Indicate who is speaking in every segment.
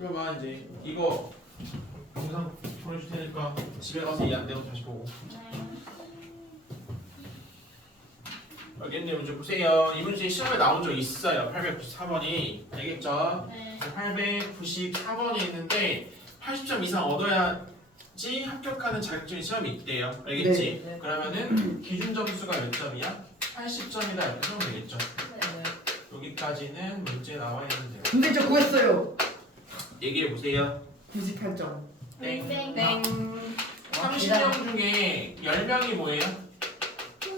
Speaker 1: 그러면 이제 이거 영상 보내줄 테니까 집에 가서 이해 안 되면 다시 보고 있는 문제 보세요 이 문제 시험에 나온 적 있어요 894번이 알겠죠?
Speaker 2: 네.
Speaker 1: 894번이 있는데 80점 이상 얻어야지 합격하는 자격증 시험이 있대요 알겠지?
Speaker 3: 네.
Speaker 1: 그러면은 기준 점수가 몇 점이야? 80점이다 이렇게 쓰면 되겠죠
Speaker 3: 네.
Speaker 1: 여기까지는 문제 나와 있는데요
Speaker 3: 근데 저 구했어요.
Speaker 1: 얘기해 보세요
Speaker 3: 98점.
Speaker 1: 땡.
Speaker 2: 땡.
Speaker 3: 땡.
Speaker 1: 30명 중에 10명이 뭐예요?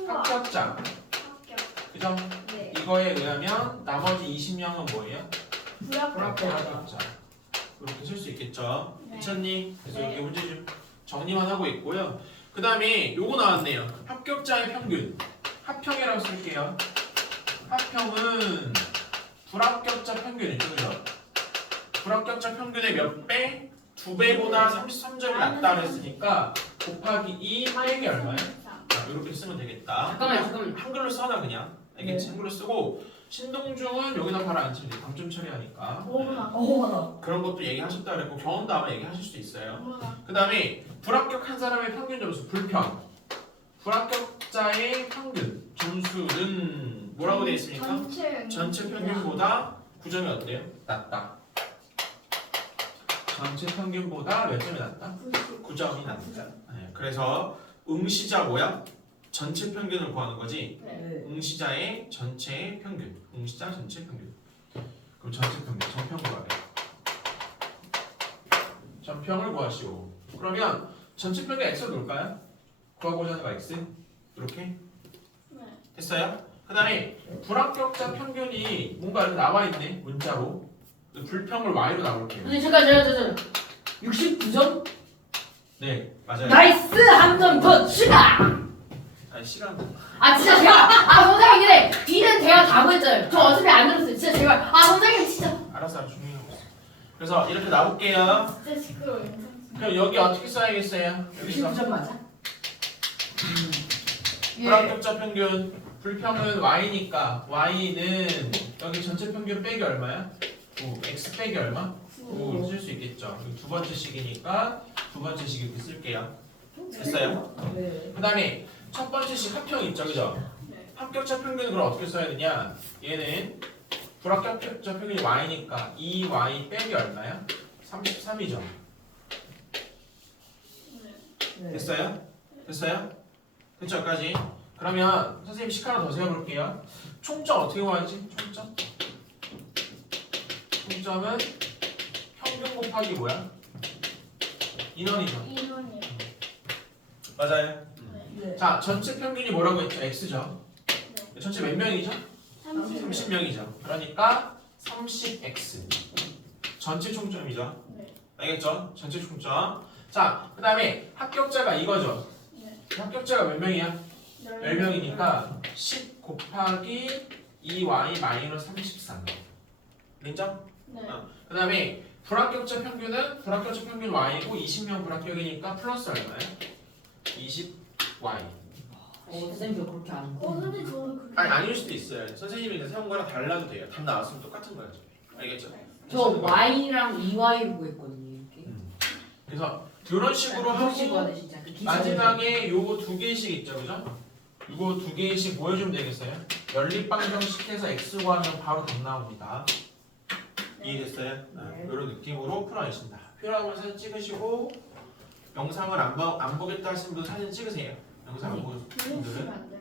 Speaker 1: 합격자
Speaker 2: 합격.
Speaker 1: 그죠?
Speaker 2: 네.
Speaker 1: 이거에 의하면 나머지 20명은 뭐예요?
Speaker 2: 불합격.
Speaker 1: 불합격자 이렇게 쓸 수 있겠죠
Speaker 2: 네.
Speaker 1: 미쳤니? 그래서
Speaker 2: 네.
Speaker 1: 이렇게 문제 좀 정리만 하고 있고요 그 다음에 요거 나왔네요 합격자의 평균 합평이라고 쓸게요 합평은 불합격자 평균이죠 그죠? 불합격자 평균의 몇 배? 두 배보다 33점이 낮다 그랬으니까 곱하기 2 빼기 얼마예요? 자, 이렇게 쓰면 되겠다
Speaker 3: 잠깐만 잠깐만.
Speaker 1: 한글로 써놔 그냥 알겠지?
Speaker 3: 네.
Speaker 1: 한글로 쓰고 신동중은 여기다 바로 앉히면 돼 감점 처리하니까.
Speaker 3: 어머나.
Speaker 1: 그런 것도 얘기하셨다 그랬고 경험도 아마 얘기하실 수 있어요. 그 다음에 불합격한 사람의 평균 점수 불평 불합격자의 평균 점수는 뭐라고 되어 있습니까?
Speaker 2: 전체.
Speaker 1: 전체 평균보다 9점이 어때요? 낮다 전체 평균보다 몇 점이 낮다? 9점이 낮다 네, 그래서 응시자 뭐야? 전체 평균을 구하는 거지
Speaker 2: 네.
Speaker 3: 네.
Speaker 1: 응시자의 전체 평균 응시자 전체 평균 그럼 전체 평균 전평 구하래 전평을 구하시오 그러면 전체 평균 x로 놓을까요? 구하고자 하는 거 x 이렇게
Speaker 2: 네.
Speaker 1: 됐어요? 그 다음에 불합격자 평균이 뭔가 이렇게 나와 있네 문자로 불평을 y로 나올게요
Speaker 3: 근데 잠깐 잠깐 잠깐. 69점?
Speaker 1: 네 맞아요
Speaker 3: 나이스 한 점더 추가.
Speaker 1: 아니 시간
Speaker 3: 아 진짜 제가 아 선생님 근데 D는 대화 다 보였잖아요. 저 어차피 안 들었어요. 진짜 제발. 아 선생님 진짜.
Speaker 1: 알았어 알았어 그래서 이렇게 나올게요
Speaker 2: 진짜 시끄러워.
Speaker 1: 그럼 여기 어떻게 써야겠어요? 여기서
Speaker 3: 69점 맞아? 예.
Speaker 1: 불합격자 평균 불평은 y니까 y는 여기 전체 평균 빼기 얼마야? 9 x 빼기 얼마? 9쓸수 있겠죠 두 번째 식이니까 두 번째 식 이렇게 쓸게요 됐어요?
Speaker 3: 네.
Speaker 1: 그 다음에 첫 번째 식 합평 있죠 그죠?
Speaker 2: 네.
Speaker 1: 합격자 평균은 그럼 어떻게 써야 되냐 얘는 불합격자 평균이 y니까 2y 빼기 얼마야? 33이죠
Speaker 2: 네.
Speaker 1: 됐어요? 됐어요? 됐죠 여기까지? 그러면 선생님 식 하나 더 세워볼게요 총점 어떻게 구하지? 총점? 총점은 평균 곱하기 뭐야? 인원이죠
Speaker 2: 인원이요.
Speaker 1: 맞아요
Speaker 3: 네.
Speaker 1: 자 전체 평균이 뭐라고 했죠? x죠
Speaker 2: 네.
Speaker 1: 전체 몇 명이죠?
Speaker 2: 30.
Speaker 1: 30명이죠 그러니까 30x 전체 총점이죠
Speaker 2: 네.
Speaker 1: 알겠죠? 전체 총점 자 그 다음에 합격자가 이거죠
Speaker 2: 네.
Speaker 1: 합격자가 몇 명이야? 10명이니까 10 곱하기 2y 마이너스 33 인정?
Speaker 2: 네.
Speaker 1: 그 다음에 불합격자 평균은 불합격자 평균 y고 20명 불합격이니까 플러스 얼마야? 20y
Speaker 3: 어 선생님 저 그렇게 안
Speaker 2: 어, 선생님 저는 그렇게.
Speaker 1: 아니 아닐 수도 있어요 선생님이 그냥 세운 거랑 달라도 돼요 답 나왔으면 똑같은 거죠 알겠죠?
Speaker 3: 저 Y랑 EY 구했거든요. 이렇게.
Speaker 1: 그래서 이런 식으로 하고
Speaker 3: 하고 진짜 그 기사
Speaker 1: 마지막에 요거 두 개씩 있죠 그죠? 요거 두 개씩 보여주면 되겠어요? 연립방정식해서 x 구하면 바로 답 나옵니다 이해됐어요?
Speaker 3: 네.
Speaker 1: 이런 느낌으로 풀어내신다. 필요하면 사진 찍으시고 영상을 안, 보, 안 보겠다 하시는 분 사진 찍으세요. 영상 안 보는
Speaker 2: 주무시면
Speaker 1: 분들은
Speaker 2: 안?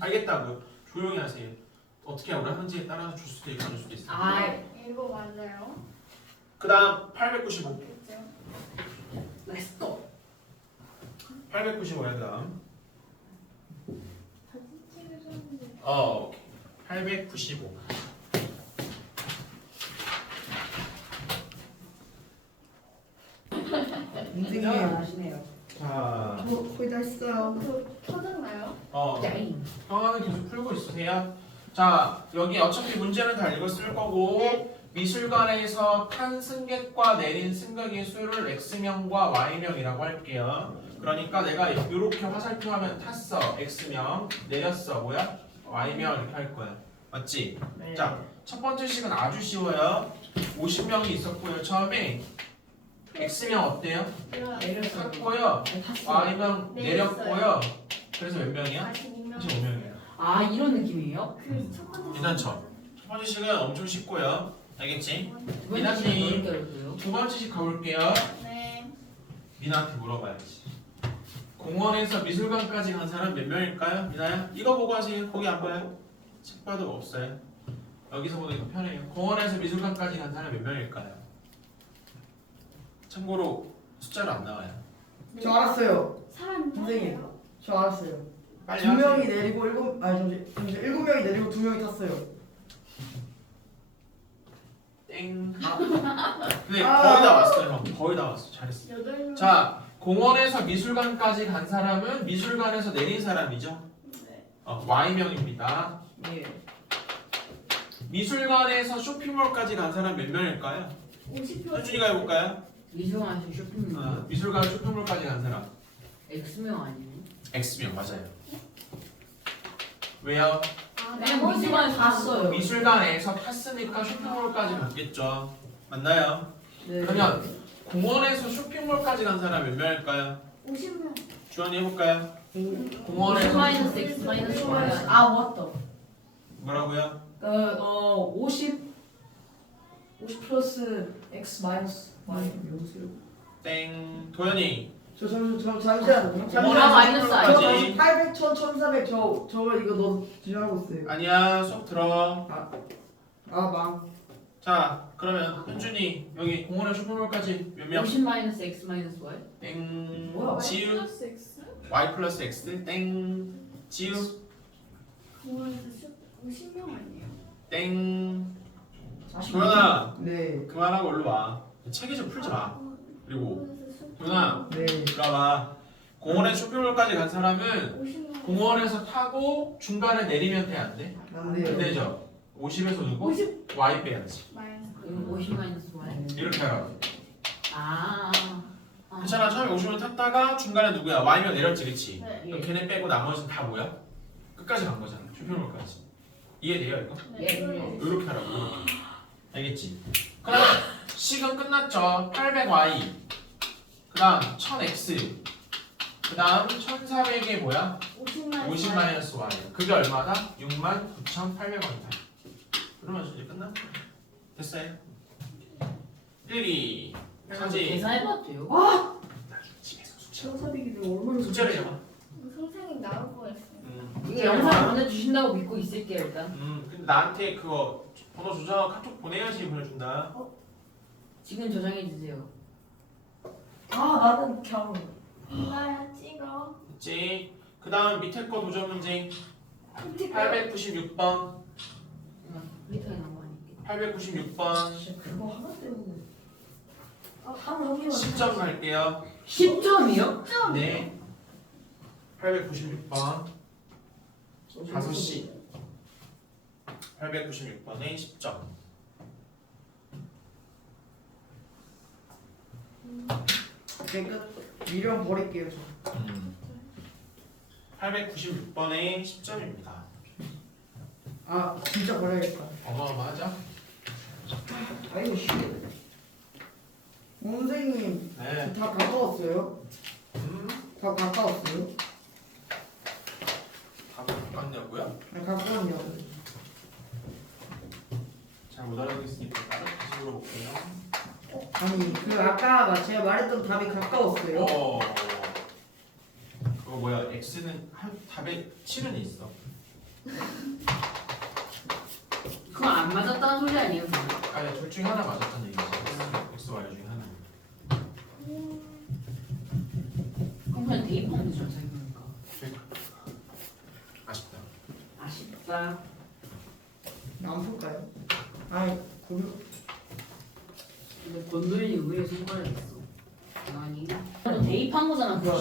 Speaker 1: 알겠다고요. 조용히 하세요. 어떻게 우리 하는지에 따라서 줄 수도 있고 아닐 수도 있어요.
Speaker 3: 아
Speaker 2: 네. 이거 맞아요.
Speaker 1: 그 다음 895.
Speaker 2: 그죠?
Speaker 1: 895야 그 다음.
Speaker 2: 사진 찍으셨는데.
Speaker 1: 어, 오케이. 895.
Speaker 3: 선생님 아시네요.
Speaker 1: 자,
Speaker 3: 저 거의 다 했어요.
Speaker 2: 그 켜졌나요?
Speaker 1: 어,
Speaker 3: 야잉.
Speaker 1: 평화는 계속 풀고 있으세요. 자, 여기 어차피 문제는 다 읽었을 거고 미술관에서 탄 승객과 내린 승객의 수를 x명과 y명이라고 할게요. 그러니까 내가 이렇게 화살표 하면 탔어 x명, 내렸어 뭐야? y명 이렇게 할 거야. 맞지?
Speaker 3: 네.
Speaker 1: 자, 첫 번째 식은 아주 쉬워요. 50명이 있었고요. 처음에 x명 어때요? 탔고요. y명 내렸고요. 그래서 몇 명이야?
Speaker 2: 42명.
Speaker 1: 45명이에요.
Speaker 3: 아 이런 느낌이에요?
Speaker 2: 번째.
Speaker 1: 괜찮죠? 첫 번째 식은 엄청 쉽고요. 알겠지? 미나님. 두 번째 식 가볼게요.
Speaker 2: 네.
Speaker 1: 미나한테 물어봐야지. 공원에서 미술관까지 간 사람 몇 명일까요? 미나야? 이거 보고 하세요. 거기 안 봐요? 책 봐도 없어요. 여기서 보는 게더 편해요. 공원에서 미술관까지 간 사람 몇 명일까요? 참고로 숫자로 안 나와요.
Speaker 4: 저 알았어요.
Speaker 2: 사람
Speaker 4: 선생님. 저 알았어요.
Speaker 1: 빨리
Speaker 4: 두
Speaker 1: 하세요.
Speaker 4: 명이 내리고 일곱 아니 잠시 잠시 일곱 명이 내리고 두 명이 탔어요.
Speaker 1: 땡. 근데
Speaker 4: 아.
Speaker 1: 거의 다 왔어요. 형. 거의 다 왔어. 잘했어.
Speaker 2: 여덟 명.
Speaker 1: 자, 공원에서 미술관까지 간 사람은 미술관에서 내린 사람이죠.
Speaker 2: 네.
Speaker 1: 어, Y명입니다.
Speaker 4: 예.
Speaker 1: 미술관에서 쇼핑몰까지 간 사람 몇 명일까요?
Speaker 2: 50명.
Speaker 1: 현준이가 해볼까요?
Speaker 3: 미술관에서 쇼핑몰.
Speaker 1: 어, 미술관 쇼핑몰까지 간 사람
Speaker 3: X명 아니에요?
Speaker 1: X명 맞아요. 왜요?
Speaker 2: 아,
Speaker 3: 그냥
Speaker 2: 나머지
Speaker 3: 미술관 갔어요.
Speaker 1: 미술관에서 탔으니까 쇼핑몰까지 갔겠죠. 맞나요?
Speaker 4: 네.
Speaker 1: 그러면 공원에서 쇼핑몰까지 간 사람 몇 명일까요?
Speaker 2: 50명.
Speaker 1: 주원이 해볼까요? 공원에서
Speaker 3: 마이너스 X 마이너스 Y. 아 맞다.
Speaker 1: 뭐라고요?
Speaker 5: 어, 50 50 플러스 x 마이너스.
Speaker 1: 땡 도현이
Speaker 4: 저 잠시 저 잠시만요.
Speaker 3: 뭐라
Speaker 4: 잠시만요.
Speaker 3: 마이너스
Speaker 4: 저
Speaker 3: 알지?
Speaker 4: 잠시 800, 1000, 1400 저, 저 이거 너 지나고 있어요.
Speaker 1: 아니야 수업 들어.
Speaker 4: 아, 망.
Speaker 1: 자 그러면 현준이 여기 공원에 쇼핑몰까지 몇 명?
Speaker 3: 50 마이너스 X 마이너스 Y.
Speaker 1: 땡.
Speaker 5: 뭐야?
Speaker 1: 지우
Speaker 2: 플러스 X?
Speaker 1: y 플러스 x 땡. 지우
Speaker 2: 공원에서 50명 아니에요?
Speaker 1: 땡.
Speaker 5: 40
Speaker 1: 도현아
Speaker 4: 네.
Speaker 1: 그만하고 일로 와. 책이 좀 풀지 마. 그리고
Speaker 2: 쇼-
Speaker 1: 도현아
Speaker 4: 네.
Speaker 1: 와봐. 공원에 쇼핑몰까지 간 사람은
Speaker 2: 50명.
Speaker 1: 공원에서 타고 중간에 내리면 돼 안 돼? 안안
Speaker 4: 돼요.
Speaker 1: 되죠. 50에서 누구?
Speaker 2: 50
Speaker 1: y 빼야지.
Speaker 2: 마이너스.
Speaker 3: 그럼 50 마이너스 Y.
Speaker 1: 이렇게 하라고.
Speaker 3: 아. 아.
Speaker 1: 괜찮아 처음에 50을 탔다가 중간에 누구야? y면 내렸지 그치?
Speaker 2: 네.
Speaker 1: 그럼 걔네 빼고 나머지는 다 뭐야? 끝까지 간 거잖아. 쇼핑몰까지. 이해돼요 이거?
Speaker 3: 예.
Speaker 1: 이렇게 하라고. 알겠지? 그럼 식은 끝났죠. 800y. 그 다음 1000x. 그 다음 1400에 뭐야?
Speaker 2: 50 마이너스.
Speaker 1: 50 마이너스 y. 그게 얼마다? 69,800원이다. 그러면 이제 끝나? 됐어요? 1, 2, 사진.
Speaker 3: 계산해봤대요.
Speaker 1: 나중에 집에서 숙제.
Speaker 4: 천사비기를 얼마나
Speaker 1: 숙제를 해봐.
Speaker 2: 선생님 나올 뻔했어요.
Speaker 1: 음,
Speaker 3: 이거 영상 보내주신다고 믿고 있을게요 일단.
Speaker 1: 음, 근데 나한테 그거 번호 조정하고 카톡 보내야지 보내준다.
Speaker 3: 지금 저장해 주세요.
Speaker 5: 아 나는 그냥
Speaker 2: 이거야 찍어.
Speaker 1: 됐지? 그 다음 밑에 거 도전 문제. 896번.
Speaker 3: 리터에 나온 거 아니겠
Speaker 1: 896번.
Speaker 5: 진짜 그거 하나 때문에. 한 개만
Speaker 1: 10점 갈게요.
Speaker 3: 10점이요?
Speaker 1: 네. 896번. 5시. 896번에 10점
Speaker 4: 끝. 미련 버릴게요. 저.
Speaker 1: 음. 896번에 10점입니다
Speaker 4: 아 진짜 버려야겠다.
Speaker 1: 어마어마하죠?
Speaker 4: 아이고 씨. 선생님
Speaker 1: 네
Speaker 4: 다 가까웠어요?
Speaker 1: 음,
Speaker 4: 다 가까웠어요?
Speaker 1: 다 바꿨냐고요?
Speaker 4: 아, 가까웠냐?
Speaker 1: 잘못 알아듣겠으니까 다른 다시 물어볼게요
Speaker 4: 아니 그 아까 제가 말했던 답이 가까웠어요.
Speaker 1: 어. 그거 뭐야? x는 한 답에 7은 있어.
Speaker 3: 그건 안 맞았다는 소리 아니에요? 그거?
Speaker 1: 아니 둘 중에 하나 맞았다는 얘기지. x, y 중에 하나.
Speaker 3: 그럼 그냥 대입하면 되죠 생각해보니까.
Speaker 1: 아쉽다.
Speaker 3: 아쉽다.
Speaker 4: 안 풀까요? 아니 그
Speaker 3: 근데 건드린이 왜 손가락에 있어? 아니. 너 대입한 거잖아 그거.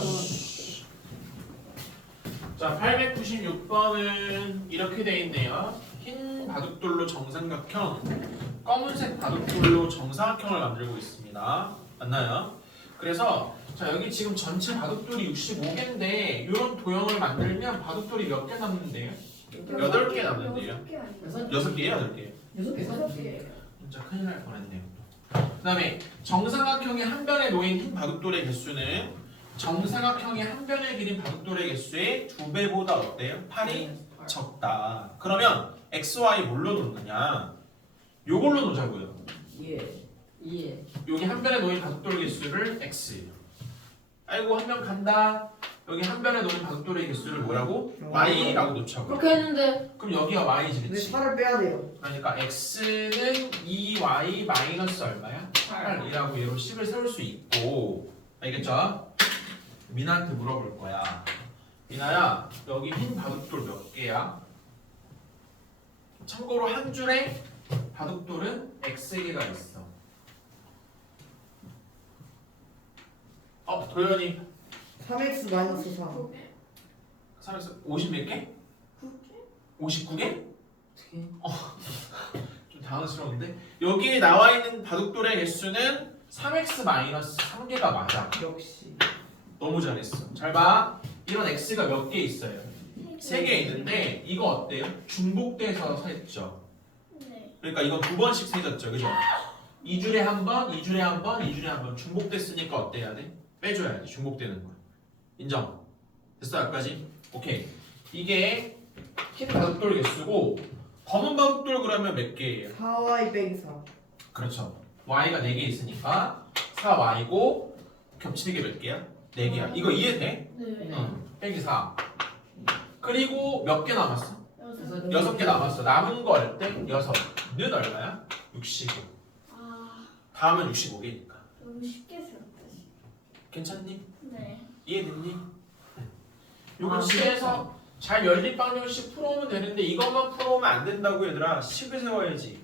Speaker 1: 자, 896번은 이렇게 돼 있네요. 흰 바둑돌로 정삼각형, 검은색 바둑돌로 정사각형을 만들고 있습니다. 맞나요? 그래서 자 여기 지금 전체 바둑돌이 65개인데 이런 도형을 만들면 바둑돌이 몇 개 남는데요? 여덟 개 남는데요.
Speaker 2: 여섯 개 아니에요?
Speaker 3: 여섯
Speaker 1: 여섯 개예요, 여덟 개.
Speaker 3: 여섯 개.
Speaker 1: 진짜 큰일 날 뻔했네요. 그다음에 정사각형의 한 변에 놓인 흰 바둑돌의 개수는 정사각형의 한 변에 그린 바둑돌의 개수의 두 배보다 어때요? 8이 적다. 그러면 x, y 뭘로 놓느냐? 요걸로 놓자고요.
Speaker 3: 예. 예.
Speaker 1: 여기 한 변에 놓인 바둑돌 개수를 x. 아이고 한 명 간다. 여기 한 변에 놓인 바둑돌의 개수를 뭐라고? y라고 놓자고.
Speaker 3: 그렇게 했는데
Speaker 1: 그럼 여기가 y지,
Speaker 4: 근데
Speaker 1: 그렇지?
Speaker 4: 8을 빼야 돼요.
Speaker 1: 그러니까 x는 2y 마이너스 얼마야? 8이라고 얘로 10을 세울 수 있고 알겠죠? 미나한테 물어볼 거야. 미나야 여기 흰 바둑돌 몇 개야? 참고로 한 줄에 바둑돌은 x개가 있어. 어 도현이
Speaker 4: 3x 마이너스 3.
Speaker 1: 3x 50몇 개? 59개?
Speaker 3: 어떻게?
Speaker 1: 좀 당황스러운데 여기에 나와 있는 바둑돌의 개수는 3x 마이너스 3개가 맞아.
Speaker 4: 역시.
Speaker 1: 너무 잘했어. 잘 봐. 이런 x가 몇 개 있어요? 세 개 있는데 이거 어때요? 중복돼서 샜죠.
Speaker 2: 네.
Speaker 1: 그러니까 이거 두 번씩 세졌죠, 그죠? 이 줄에 한 번, 이 줄에 한 번, 이 줄에 한 번 중복됐으니까 어때야 돼? 빼줘야지. 중복되는 거. 인정. 됐어 여기까지? 오케이. 이게 흰 바둑돌 개수고 검은 바둑돌 그러면 몇 개예요?
Speaker 4: 4y 빼기 4.
Speaker 1: 그렇죠. y가 4개 있으니까 4y고 겹치는 게 몇 개야? 4개야. 이거 이해돼?
Speaker 2: 네.
Speaker 1: 응. 빼기 4. 그리고 몇 개 남았어?
Speaker 2: 여섯.
Speaker 1: 여섯 개 남았어. 남은 거 할 때 여섯. 는 얼마야? 65.
Speaker 2: 아
Speaker 1: 다음은 65개니까.
Speaker 2: 너무 쉽게 세웠다.
Speaker 1: 괜찮니?
Speaker 2: 네.
Speaker 1: 이해됐니? 요거
Speaker 3: 아,
Speaker 1: 집에서 잘 연립방정식 풀어오면 되는데 이것만 풀어오면 안 된다고 얘들아. 식을 세워야지.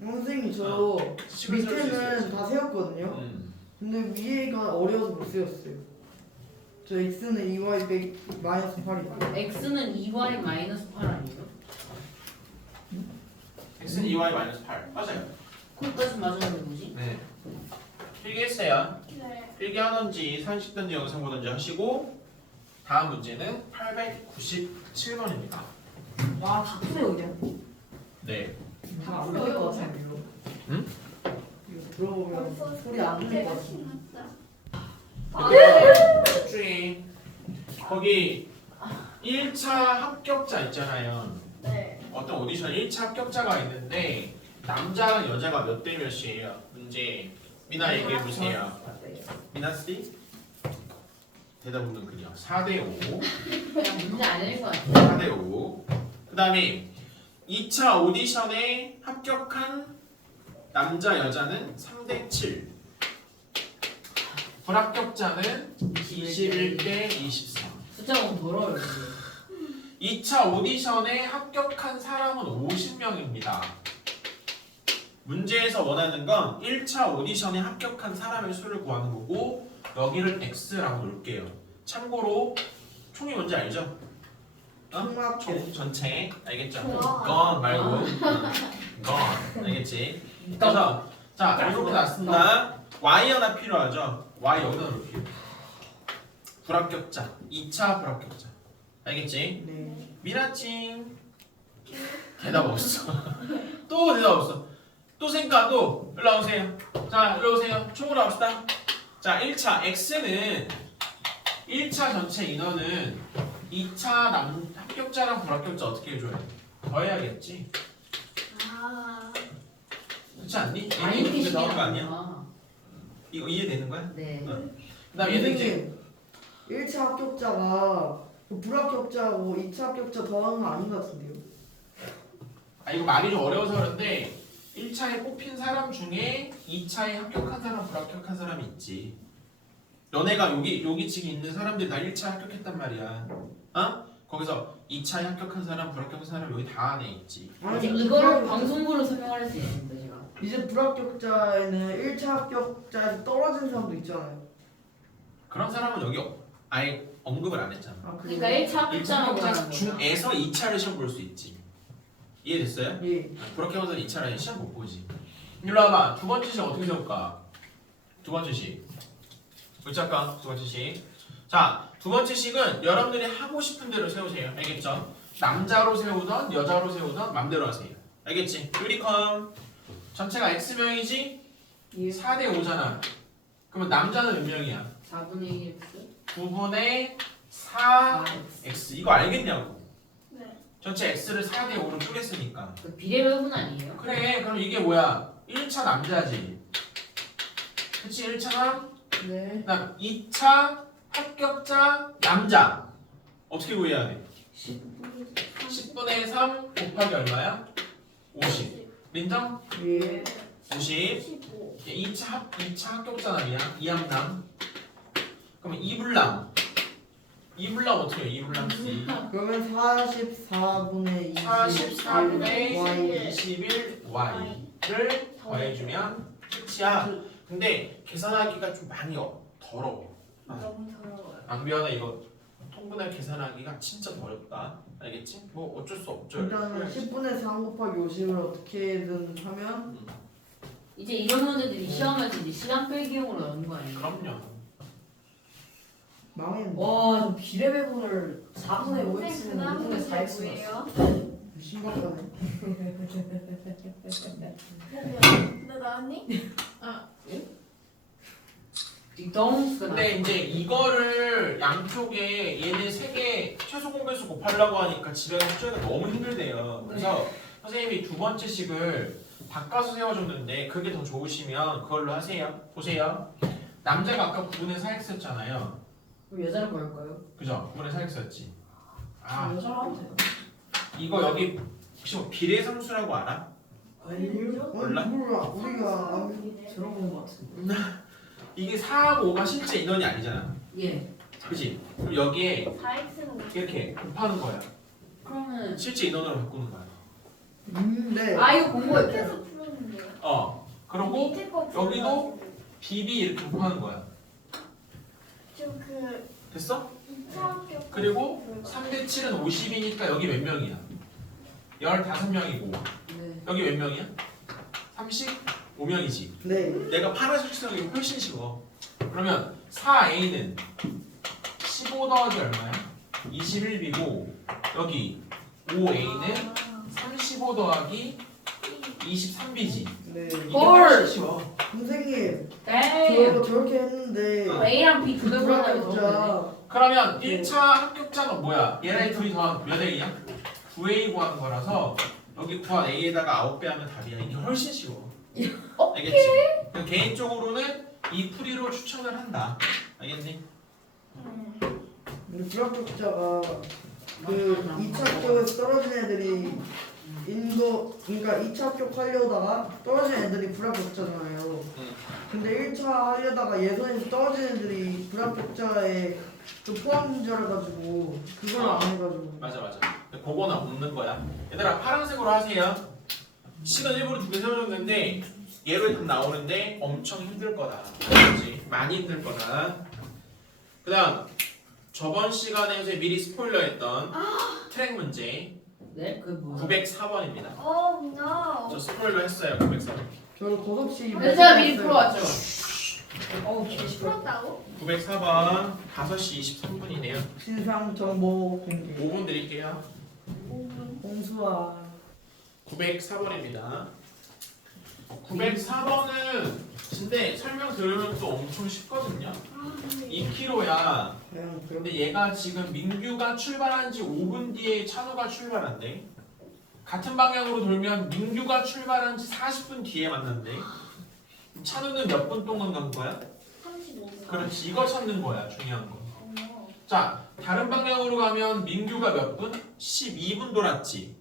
Speaker 4: 선생님 저
Speaker 1: 식을 세울 수
Speaker 4: 밑에는
Speaker 1: 있어야지.
Speaker 4: 다 세웠거든요.
Speaker 1: 음.
Speaker 4: 근데 위에가 어려워서 못 세웠어요. 저 x는 2y 빼기 마이너스 8이에요.
Speaker 3: x는 2y 마이너스 8 아니에요?
Speaker 1: x는 2y 마이너스 8. 맞아요.
Speaker 3: 그것까지 맞았는데 뭐지?
Speaker 1: 네. 필기했어요.
Speaker 2: 네.
Speaker 1: 필기하던지 산식든지 영상 보든지 하시고 다음 문제는 897번입니다.
Speaker 5: 와, 다 푸세요, 그냥.
Speaker 1: 네.
Speaker 4: 것 같아요. 이거.
Speaker 1: 응?
Speaker 4: 이거 들어보면 소리 안 들릴 것.
Speaker 2: 신났다.
Speaker 1: 집중해. 거기 1차 합격자 있잖아요.
Speaker 2: 네.
Speaker 1: 어떤 오디션 1차 합격자가 있는데 남자랑 여자가 몇 대 몇이에요? 문제 미나 얘기해 보세요. 미나 씨 대답 없는 그녀 4대 5.
Speaker 3: 그냥 문제 아닐 것 같아
Speaker 1: 4대 5. 그다음에 2차 오디션에 합격한 남자 여자는 3대 7. 불합격자는 21대 23.
Speaker 3: 숫자가 너무 더러워요 근데.
Speaker 1: 2차 오디션에 합격한 사람은 50명입니다. 문제에서 원하는 건 1차 오디션에 합격한 사람의 수를 구하는 거고 여기를 x라고 놓을게요. 참고로 총이 뭔지 알죠? 어?
Speaker 4: 총합
Speaker 1: 총 전체 알겠죠?
Speaker 2: 좋아.
Speaker 1: 건 말고 건 알겠지? 그래서 자 이렇게 났습니다. y 하나 필요하죠? Y 여기다 놓을게요. 불합격자 2차 불합격자 알겠지?
Speaker 4: 네.
Speaker 1: 미라찡 대답 없어 또 대답 없어 또 생각도 일로 오세요 자 일로 오세요 총으로 합시다 자 1차 x는 1차 전체 인원은 2차 남 합격자랑 불합격자 어떻게 해줘요? 더해야겠지
Speaker 2: 아.
Speaker 1: 그렇지 않니?
Speaker 3: 아니
Speaker 1: 얘는 문제 나온 거 아니야? 이거 이해되는 거야?
Speaker 3: 네.
Speaker 1: 그 다음 얘는 이제?
Speaker 4: 선생님 1차 합격자가 그 불합격자하고 2차 합격자 더하는 거 아닌 것 같은데요?
Speaker 1: 아 이거 말이 좀 어려워서 그런데 1차에 뽑힌 사람 중에 2차에 합격한 사람 불합격한 사람이 있지. 너네가 여기 여기 지금 있는 사람들이 다 1차 합격했단 말이야. 어? 거기서 2차에 합격한 사람 불합격한 사람 여기 다 안에 있지.
Speaker 3: 이제 이거를 방송부로 설명할 수 제가
Speaker 4: 이제 불합격자에는 1차 합격자에서 떨어진 사람도 있잖아요.
Speaker 1: 그런 사람은 여기 아예 언급을 안 했잖아
Speaker 4: 아,
Speaker 3: 그러니까
Speaker 4: 그래요?
Speaker 3: 1차
Speaker 1: 1차
Speaker 3: 합격자라고
Speaker 1: 합격자
Speaker 3: 하는 거죠
Speaker 1: 중에서 2차를 시험 볼 수 있지 이해됐어요?
Speaker 4: 예.
Speaker 1: 불합격한 2차라니 시험 못 보지 일로 와봐 두 번째 식 어떻게 세울까? 두 번째 식 글자까 두 번째 식 자, 두 번째 식은 여러분들이 하고 싶은 대로 세우세요. 알겠죠? 남자로 세우던 여자로 세우던 맘대로 하세요. 알겠지? 유리컴 전체가 x명이지?
Speaker 3: 예.
Speaker 1: 4대 5잖아. 그러면 남자는 몇 명이야?
Speaker 3: 4분의 1 x
Speaker 1: 9분의 4
Speaker 3: 4 x
Speaker 1: x 이거 알겠냐고?
Speaker 2: 네.
Speaker 1: 전체 x를 4대 5로 쪼갰으니까.
Speaker 3: 그 비례배분 아니에요?
Speaker 1: 그래 그럼 이게 뭐야? 1차 남자지. 그치 1차가?
Speaker 4: 네.
Speaker 1: 그다음 2차 합격자 남자. 어떻게 구해야 돼? 10분의 3 곱하기 얼마야? 50. 민정?
Speaker 4: 예.
Speaker 1: 50.
Speaker 2: 15.
Speaker 1: 2차 합 2차 합격자남이야. 이함남. 그러면 이불남. 이불남 어떻게 해? 이불남 C.
Speaker 4: 그러면 44분의 20
Speaker 1: 44분의
Speaker 4: Y
Speaker 1: 21Y를 더해주면 끝이야. 근데 계산하기가 좀 많이 어- 더러워.
Speaker 2: 너무 더러워요.
Speaker 1: 낭비하나 이거 통분할 계산하기가 진짜 어렵다. 알겠지? 뭐 어쩔 수 없죠.
Speaker 4: 일단은 10분의 3 곱하기 50을 어떻게든 하면
Speaker 3: 이제 이런 문제들이 시험에서 이제 시간 빼기용으로 나오는 거 아니에요?
Speaker 1: 그럼요.
Speaker 4: 망했네
Speaker 5: 와, 저 비례배분을 4분의 5x는
Speaker 2: 선생님, 그다음
Speaker 5: 6분의
Speaker 2: 문제
Speaker 5: 4x
Speaker 2: 뭐예요?
Speaker 4: 심각하네
Speaker 2: 나 나왔니?
Speaker 3: 덩 스가
Speaker 1: 근데 이제 이거를 양쪽에 얘네 세 개 최소 공배수 곱하려고 하니까 집에서 숙제가 너무 힘들대요. 그래서 선생님이 두 번째 식을 바꿔서 세워줬는데 그게 더 좋으시면 그걸로 하세요. 보세요. 남자가 아까 9분의 4x였잖아요.
Speaker 5: 그럼 여자는 뭐 할까요?
Speaker 1: 그죠? 9분의 4x였지. 아
Speaker 5: 여자로 하면 돼요.
Speaker 1: 이거 여기 혹시 뭐 비례상수라고 알아?
Speaker 5: 아니요.
Speaker 1: 몰라?
Speaker 4: 몰라 우리가 안-
Speaker 5: 들어본 것 같은데.
Speaker 1: 이게 4하고 5가 실제 인원이 아니잖아.
Speaker 3: 예
Speaker 1: 그지? 그럼 여기에
Speaker 2: 4x는
Speaker 1: 이렇게 곱하는 거야.
Speaker 3: 그러면
Speaker 1: 실제 인원으로 바꾸는 거야.
Speaker 4: 음, 네.
Speaker 3: 아 이거 공부했죠?
Speaker 2: 계속 풀었는데요.
Speaker 1: 어. 그리고
Speaker 2: 밑에 거
Speaker 1: 여기도. BB 이렇게 곱하는 거야.
Speaker 2: 저그
Speaker 1: 됐어?
Speaker 2: 2차 합격
Speaker 1: 그리고 3대 7은 50이니까 여기 몇 명이야? 15명이고
Speaker 3: 네
Speaker 1: 여기 몇 명이야? 35명이지.
Speaker 4: 네.
Speaker 1: 내가 파란색 게 훨씬 쉬워. 그러면 4A는 15 더하기 얼마야? 21B고 여기 5A는 35 더하기 23B지.
Speaker 4: 네.
Speaker 1: 이게
Speaker 3: 헐!
Speaker 1: 훨씬 쉬워.
Speaker 4: 선생님
Speaker 3: 에이
Speaker 4: 저 저렇게 했는데
Speaker 1: 어.
Speaker 3: A랑 B 두개 보다가 더
Speaker 4: 불합격자
Speaker 1: 그러면 1차 합격자는 뭐야? 얘네 둘이 더한 몇 A야? 9A 구하는 거라서 여기 구한 A에다가 9배 하면 답이야. 이게 훨씬 쉬워. 알겠지? 그럼 개인적으로는 이 풀이로 추천을 한다. 알겠니?
Speaker 2: 음.
Speaker 4: 근데 불합격자가 그 2차 합격에서 떨어진 애들이 인도 그러니까 2차 합격하려다가 떨어진 애들이 불합격자잖아요.
Speaker 1: 응.
Speaker 4: 근데 1차 하려다가 예선에서 떨어진 애들이 불합격자에 좀 포함자라 가지고 그걸 안 해가지고
Speaker 1: 맞아 맞아. 그거는 없는 거야. 얘들아 파란색으로 하세요. 시간 일부러 두 개 세워줬는데 얘로 답 나오는데 엄청 힘들 거다. 그렇지? 많이 힘들 거다. 그 다음 저번 시간에서 미리 스포일러했던 트랙 문제
Speaker 3: 네? 그게 뭐야?
Speaker 1: 904번입니다.
Speaker 2: Oh no.
Speaker 1: 저 스포일러 했어요 904번.
Speaker 4: 저는 고속시
Speaker 3: 근데 제가 미리 풀어왔죠?
Speaker 5: 어우, 개시끄러
Speaker 2: 풀었다고?
Speaker 1: 904번 5시 23분이네요.
Speaker 4: 신상 정보 공개
Speaker 1: 5분 드릴게요.
Speaker 2: 5분.
Speaker 4: 공수와
Speaker 1: 904번입니다. 904번은 근데 설명 들으면 또 엄청 쉽거든요.
Speaker 2: 아 근데
Speaker 1: 2km야.
Speaker 4: 그냥 그
Speaker 1: 근데 얘가 지금 민규가 출발한 지 5분 뒤에 찬우가 출발한대. 같은 방향으로 돌면 민규가 출발한 지 40분 뒤에 만난대. 찬우는 몇 분 동안 간 거야?
Speaker 2: 35분.
Speaker 1: 그렇지. 이거 찾는 거야. 중요한 거.
Speaker 2: 어머.
Speaker 1: 자, 다른 방향으로 가면 민규가 몇 분? 12분 돌았지.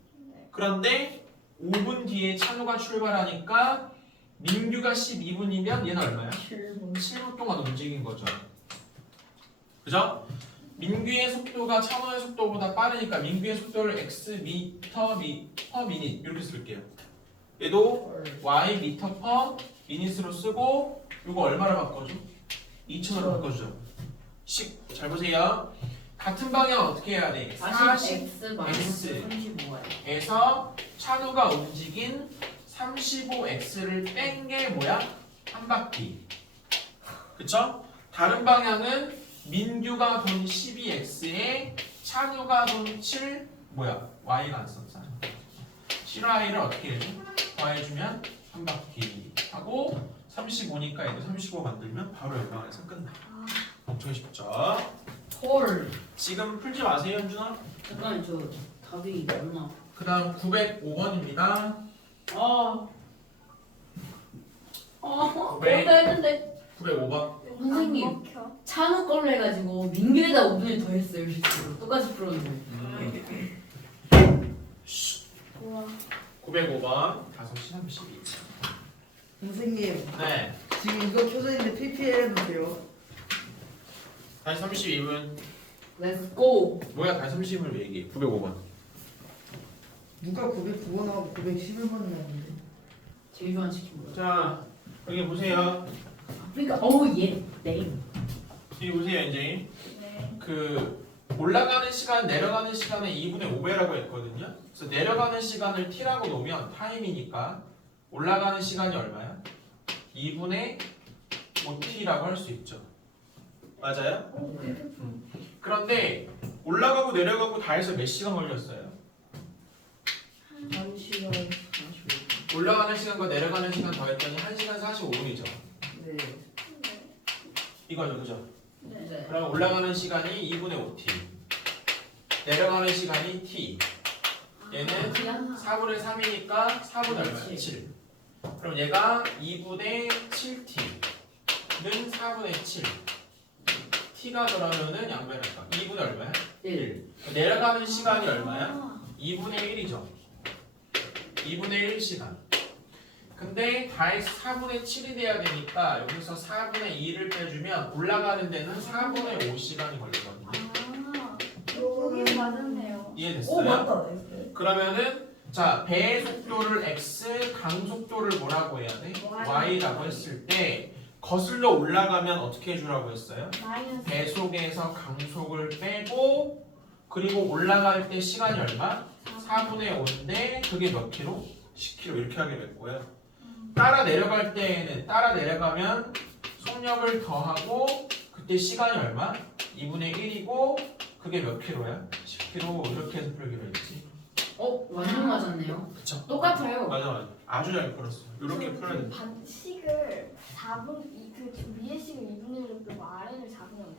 Speaker 1: 그런데 5분 뒤에 찬우가 출발하니까 민규가 12분이면 얘는 얼마야?
Speaker 5: 7분.
Speaker 1: 7분 동안 움직인 거죠. 그죠? 민규의 속도가 찬우의 속도보다 빠르니까 민규의 속도를 x 미터 미, 퍼 미닛 이렇게 쓸게요. 얘도 y 미터 퍼 미닛으로 쓰고 이거 얼마로 바꿔줘? 2천으로 바꿔주죠. 식잘 보세요. 같은 방향 어떻게 해야 돼? 40
Speaker 3: 40x 마이너스
Speaker 1: X.
Speaker 3: 35y
Speaker 1: 에서 찬우가 움직인 35x를 뺀 게 뭐야? 한 바퀴. 그쵸? 다른 방향은 민규가 돈 12x에 찬우가 돈 7, 뭐야 y가 안 썼잖아 실y를 어떻게 해줘? 더해주면 한 바퀴 하고 35니까 얘도 35 만들면 바로 열방에서 끝나 엄청 쉽죠?
Speaker 3: 헐.
Speaker 1: 지금 풀지 마세요 현준아
Speaker 3: 잠깐 저 답이 얼마?
Speaker 1: 그 다음 905번입니다
Speaker 3: 아. 아,
Speaker 1: 왜?
Speaker 3: 어다 했는데
Speaker 1: 905번
Speaker 3: 선생님.
Speaker 2: 먹혀.
Speaker 3: 찬우 걸로 해가지고 민규에다 5분을 더했어요 실수로 똑같이 풀었는데.
Speaker 2: 우와.
Speaker 1: 905번 5시 32분
Speaker 4: 선생님
Speaker 1: 네
Speaker 4: 지금 이거 켜져 있는데 PPL 해도 돼요?
Speaker 1: 다시 32분
Speaker 3: Let's go.
Speaker 1: 뭐야 다시 32분을 왜 얘기해 905번
Speaker 4: 누가 909번하고 911번이었는데
Speaker 3: 제일 좋아하는 치킨 뭐야?
Speaker 1: 자 여기 보세요
Speaker 3: 그러니까 어우 얘 네임.
Speaker 1: 여기 보세요 이제
Speaker 2: 네.
Speaker 1: 그 올라가는 시간 내려가는 시간에 2분의 5배라고 했거든요 그래서 내려가는 시간을 t라고 놓으면 타임이니까 올라가는 시간이 얼마야? 2분의 5t라고 할 수 있죠 맞아요? 그런데 올라가고 내려가고 다 해서 몇 시간 걸렸어요?
Speaker 3: 한 시간 45분.
Speaker 1: 올라가는 시간과 내려가는 시간 더했더니 1시간 45분이죠
Speaker 3: 네.
Speaker 2: 네.
Speaker 1: 이거죠 그죠?
Speaker 2: 네.
Speaker 3: 네.
Speaker 1: 그럼 올라가는 시간이 2분의 5t 내려가는 시간이 t 얘는
Speaker 3: 그냥
Speaker 1: 4분의 3이니까 4분의 얼마야? 7 그럼 얘가 2분의 7t는 4분의 7 t가 그러면은 양변할까? 2분의 얼마야?
Speaker 3: 1.
Speaker 1: 내려가는 시간이 얼마야?
Speaker 2: 아,
Speaker 1: 2분의 1이죠 2분의 1시간 근데 다해서 4분의 7이 돼야 되니까 여기서 4분의 2를 빼주면 올라가는 데는 4분의 5시간이 걸리거든요
Speaker 2: 아, 거기 맞았네요.
Speaker 1: 이해됐어요?
Speaker 5: 오 맞다. 네.
Speaker 1: 그러면은 자 배의 속도를 x, 강 속도를 뭐라고 해야 돼?
Speaker 2: Y.
Speaker 1: y라고 했을 때 거슬러 올라가면 어떻게 해주라고 했어요?
Speaker 2: 마이너스.
Speaker 1: 배속에서 강속을 빼고 그리고 올라갈 때 시간이 얼마? 4분의 5인데 그게 몇 킬로? 10킬로 이렇게 하게 됐고요. 따라 내려갈 때에는 따라 내려가면 속력을 더하고 그때 시간이 얼마? 2분의 1이고 그게 몇 킬로야? 10킬로 이렇게 해서 풀기로 했지.
Speaker 3: 어 완전 맞았네요.
Speaker 1: 그쵸?
Speaker 3: 똑같아요.
Speaker 1: 맞아 맞아. 아주 잘 풀었어. 이렇게 풀어야 돼.
Speaker 2: 그 반식을 4분 이그 위에 식을 2분의 1로 빼고 아래를 4분의 1로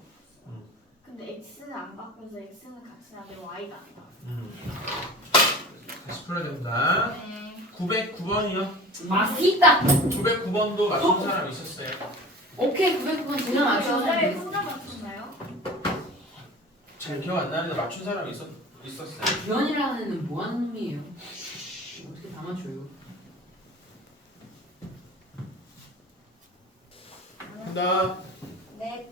Speaker 1: 음.
Speaker 2: 근데 x는 안 바뀌어서 x는 같은데 y가 안 바뀌어.
Speaker 1: 음. 다시 풀어야 된다.
Speaker 2: 네.
Speaker 1: 909번이요.
Speaker 3: 맛있다.
Speaker 1: 909번도 맞춘 사람 있었어요.
Speaker 3: 오케이 900번 제가
Speaker 2: 여자애
Speaker 3: 맞췄어요.
Speaker 2: 혼자 맞췄나요?
Speaker 1: 잘 기억 안 나는데 맞춘 사람 있었 있었어요.
Speaker 3: 규현이라는 애는 뭐 하는 놈이에요? 어떻게 다 맞춰요?
Speaker 1: 그다음
Speaker 2: 네.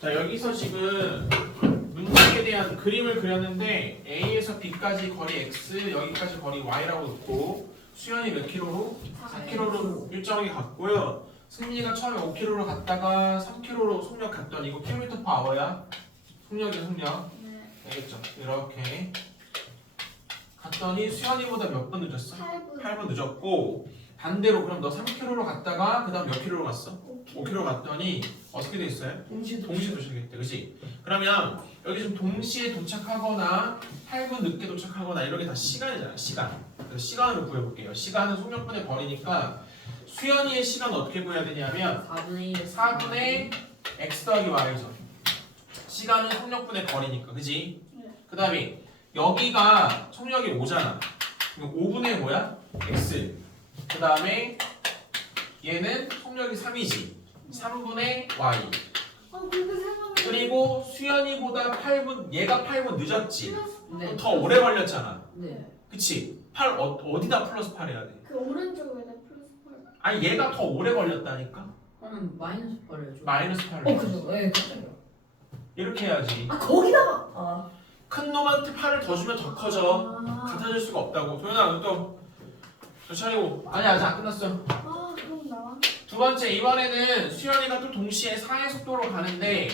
Speaker 1: 자 여기서 지금 문제에 대한 그림을 그렸는데 A에서 B까지 거리 x 여기까지 거리 y라고 놓고 수연이 몇 킬로로? 4킬로로 일정하게 갔고요. 승리가 처음에 5킬로로 갔다가 3킬로로 속력 갔더니 이거 킬로미터 퍼 아워야 속력이 속력
Speaker 2: 네.
Speaker 1: 알겠죠? 이렇게 갔더니 수연이보다 몇 분 늦었어?
Speaker 2: 8분.
Speaker 1: 8분 늦었고 반대로 그럼 너 3킬로로 갔다가 그 다음 몇 킬로로 갔어? 5킬로 갔더니 어떻게 돼 있어요?
Speaker 4: 동시
Speaker 1: 동시에 도착했대, 그렇지? 그러면 여기 지금 동시에 도착하거나 8분 늦게 도착하거나 이런 게 다 시간이잖아, 시간. 그래서 시간으로 구해볼게요. 시간은 속력분의 거리니까 수연이의 시간 어떻게 구해야 되냐면
Speaker 3: 4분의 1.
Speaker 1: 4분의 x 더하기 y죠. 시간은 속력분의 거리니까, 그지?
Speaker 2: 네.
Speaker 1: 그 다음에 여기가 속력이 5잖아. 그럼 5분의 뭐야? x. 그 다음에 얘는 속력이 3이지. 3분의 y.
Speaker 2: 아 근데 생각해.
Speaker 1: 그리고 수연이보다 8분, 얘가 8분 늦었지.
Speaker 3: 네.
Speaker 1: 더 오래 걸렸잖아.
Speaker 3: 네.
Speaker 1: 그치? 8 어, 어디다 플러스 8 해야 돼?
Speaker 2: 그 오른쪽에다 플러스 8.
Speaker 1: 아니 얘가 더 오래 걸렸다니까?
Speaker 3: 그럼 마이너스 8을 줘.
Speaker 1: 마이너스 8을
Speaker 5: 어 그죠. 예.
Speaker 1: 이렇게 해야지.
Speaker 5: 아 거기다가. 아.
Speaker 1: 큰 놈한테 8을 더 주면 더 커져.
Speaker 2: 아,
Speaker 1: 같아질 수가 없다고. 도현아, 또. 저 차리고. 아니, 아직 안 끝났어.
Speaker 2: 아 그럼 나.
Speaker 1: 두 번째, 이번에는 수연이가 또 동시에 4의 속도로 가는데,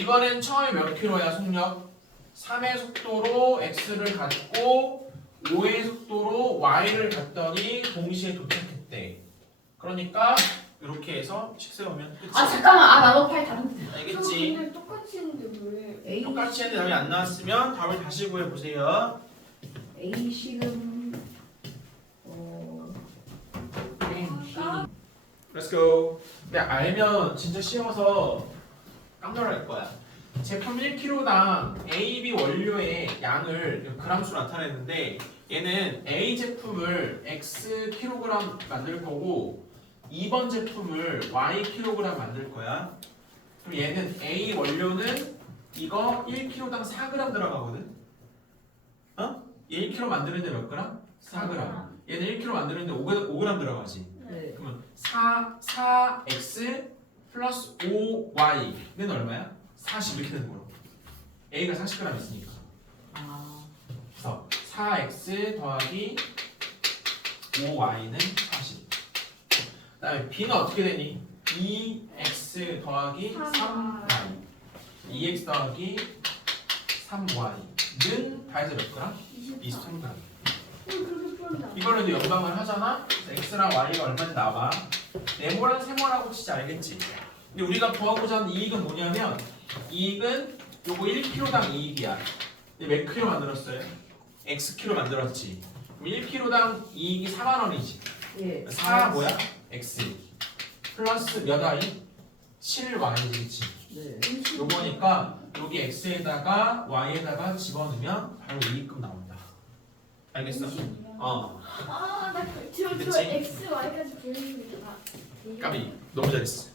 Speaker 1: 이번엔 처음에 몇 킬로야, 속력? 3의 속도로 x를 갔고, 5의 속도로 y를 갔더니 동시에 도착했대. 그러니까 이렇게 해서 식 세우면 끝이
Speaker 3: 아 잠깐만 아 나도 팔 다른데
Speaker 1: 알겠지?
Speaker 2: 근데 똑같이 했는데 왜?
Speaker 3: A
Speaker 1: 똑같이 했는데 답이 안 나왔으면 답을 다시 구해보세요
Speaker 3: A 식은 어
Speaker 1: Let's go. 근데 알면 진짜 쉬워서 깜짝 놀랄 거야. 제품 1kg당 A, B 원료의 양을 그람수로 나타냈는데 얘는 A 제품을 X kg 만들 거고 2번 제품을 Y kg 만들 거야. 그럼 얘는 A 원료는 이거 1kg당 4g 들어가거든. 어? 얘 1kg 만드는데 몇 g? 4g. 얘는 1kg 만드는데 5g, 5g 들어가지.
Speaker 3: 네
Speaker 1: 그러면 4, 4x 플러스 5y는 얼마야? 40 이렇게 되는 거로 a가 40g 있으니까
Speaker 3: 아,
Speaker 1: 그래서 4x 더하기 5y는 40 그다음에 b는 어떻게 되니? 2x 더하기 3y 2x 더하기 3y는 다 해서 몇 g?
Speaker 2: 24.
Speaker 1: 23g
Speaker 2: 그렇게 풀었나?
Speaker 1: 이걸로도 연방을 하잖아. x랑 y가 얼마인지 나와. 네모랑 세모라고 진짜 알겠지. 근데 우리가 구하고자 하는 이익은 뭐냐면 이익은 요거 1kg당 이익이야. 근데 몇 킬로 만들었어요? x 킬로 만들었지. 그럼 1kg당 이익이 4만 원이지.
Speaker 3: 예
Speaker 1: 4 뭐야? x 플러스 몇 y? 7y지, 그치?
Speaker 3: 네
Speaker 1: 요거니까 여기 x에다가 y에다가 집어넣으면 바로 이익금 나온다. 알겠어? 어.
Speaker 2: 아, 나 그, 저, 저
Speaker 1: 그치?
Speaker 2: X, Y까지 보여주니까.
Speaker 1: 까비 너무 잘했어.